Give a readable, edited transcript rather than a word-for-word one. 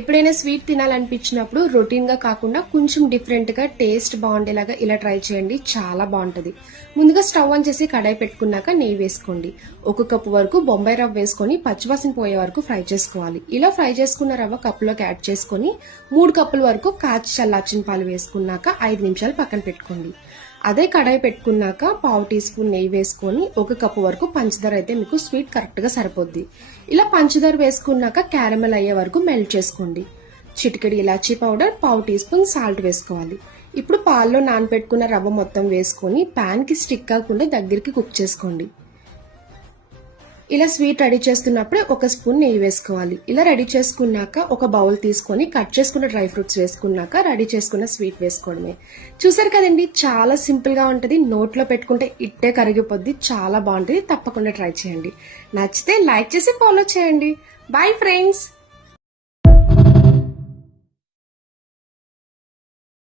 ఎప్పుడైనా స్వీట్ తినాలనిపించినప్పుడు రొటీన్ గా కాకుండా కొంచెం డిఫరెంట్ గా టేస్ట్ బాగుండేలాగా ఇలా ట్రై చేయండి, చాలా బాగుంటది. ముందుగా స్టవ్ ఆన్ చేసి కడాయి పెట్టుకున్నాక నెయ్యి వేసుకోండి. 1 కప్పు వరకు బొంబాయి రవ్వ వేసుకొని పచ్చివాసన పోయే వరకు ఫ్రై చేసుకోవాలి. ఇలా ఫ్రై చేసుకున్న రవ్వ కప్పులోకి యాడ్ చేసుకొని 3 కప్పుల వరకు కాచి చల్లార్చిన పాలు వేసుకున్నాక 5 నిమిషాలు పక్కన పెట్టుకోండి. అదే కడాయి పెట్టుకున్నాక పావు టీ స్పూన్ నెయ్యి వేసుకొని 1 కప్పు వరకు పంచదార అయితే మీకు స్వీట్ కరెక్ట్ గా సరిపోద్ది. ఇలా పంచదార వేసుకున్నాక క్యారమెల్ అయ్యే వరకు మెల్ట్ చేసుకోండి. చిటికెడి ఇలాచీ పౌడర్, పావు టీ స్పూన్ సాల్ట్ వేసుకోవాలి. ఇప్పుడు పాల్లో నానబెట్టుకున్న రవ్వ మొత్తం వేసుకొని పాన్ కి స్టిక్ కాకుండా దగ్గరికి కుక్ చేసుకోండి. ఇలా స్వీట్ రెడీ చేస్తున్నప్పుడే 1 స్పూన్ నెయ్యి వేసుకోవాలి. ఇలా రెడీ చేసుకున్నాక ఒక బౌల్ తీసుకొని కట్ చేసుకున్న డ్రై ఫ్రూట్స్ వేసుకున్నాక రెడీ చేసుకున్న స్వీట్ వేసుకోవడమే. చూసారు కదండి, చాలా సింపుల్ గా ఉంటది. నోట్లో పెట్టుకుంటే ఇట్టే కరిగిపోద్ది, చాలా బాగుంటది. తప్పకుండా ట్రై చేయండి. నచ్చితే లైక్ చేసి ఫాలో చేయండి. Bye friends.